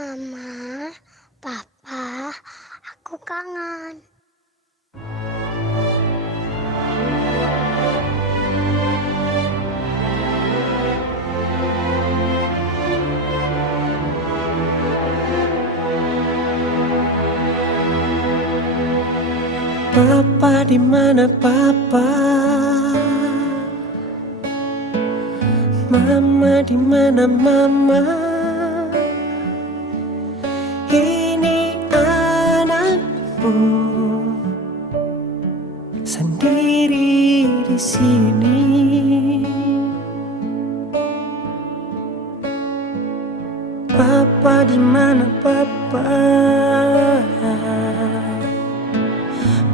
Mama, Papa, aku kangen. Papa, di mana Papa? Mama, di mana Mama? Ini anakmu sendiri di sini. Papa, di mana Papa?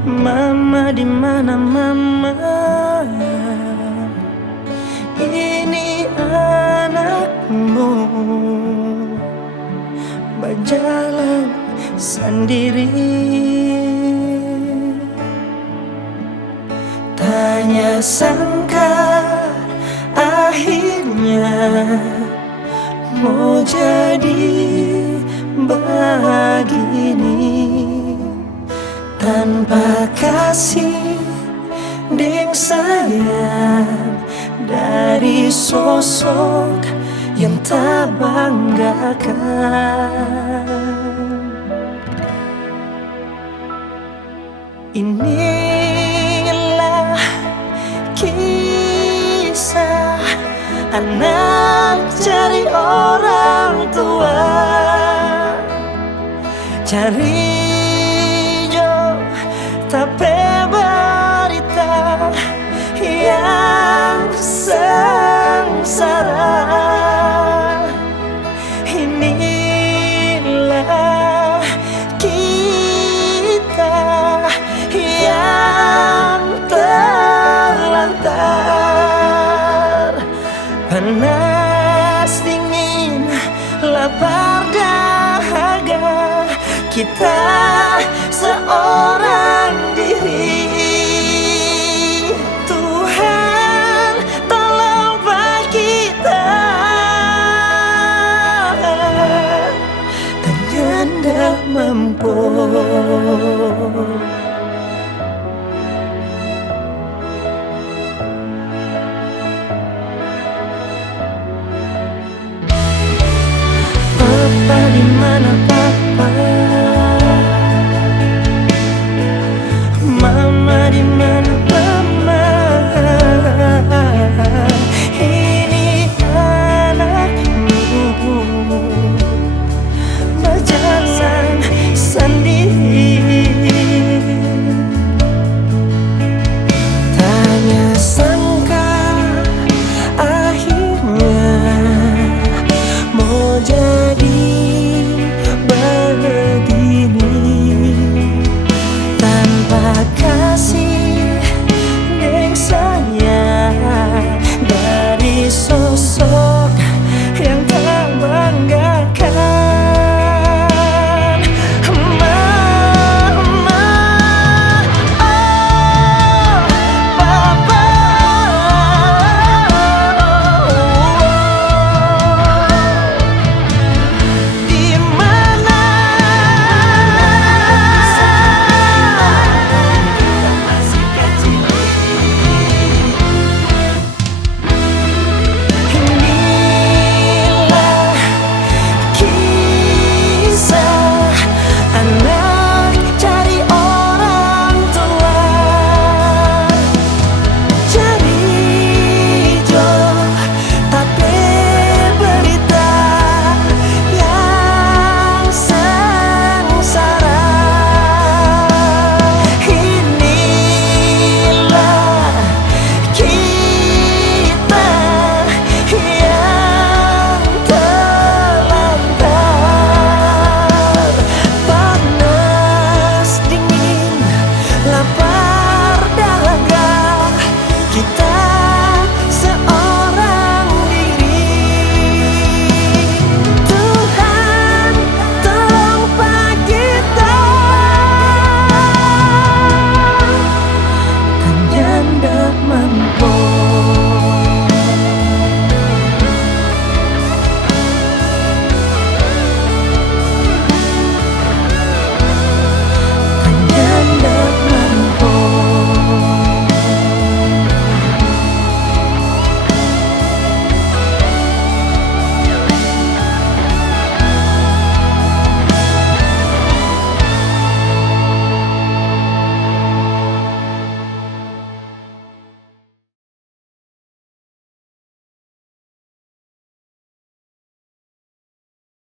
Mama, di mana Mama? Ini anakmu berjalan sendiri. Tanya sangka akhirnya mau jadi begini. Tanpa kasih deng sayang dari sosok yang tak banggakan. Inilah kisah anak cari orang tua, cari tapi berita yang sengsara. Inilah kita yang terlantar, panas dingin, lapar dahaga, kita seorang diri. Tuhan tolong Pak kita, ternyata mampu. Papa, di mana Papa? Mama, di mana Mama? Ini anakmu berjalan sendiri.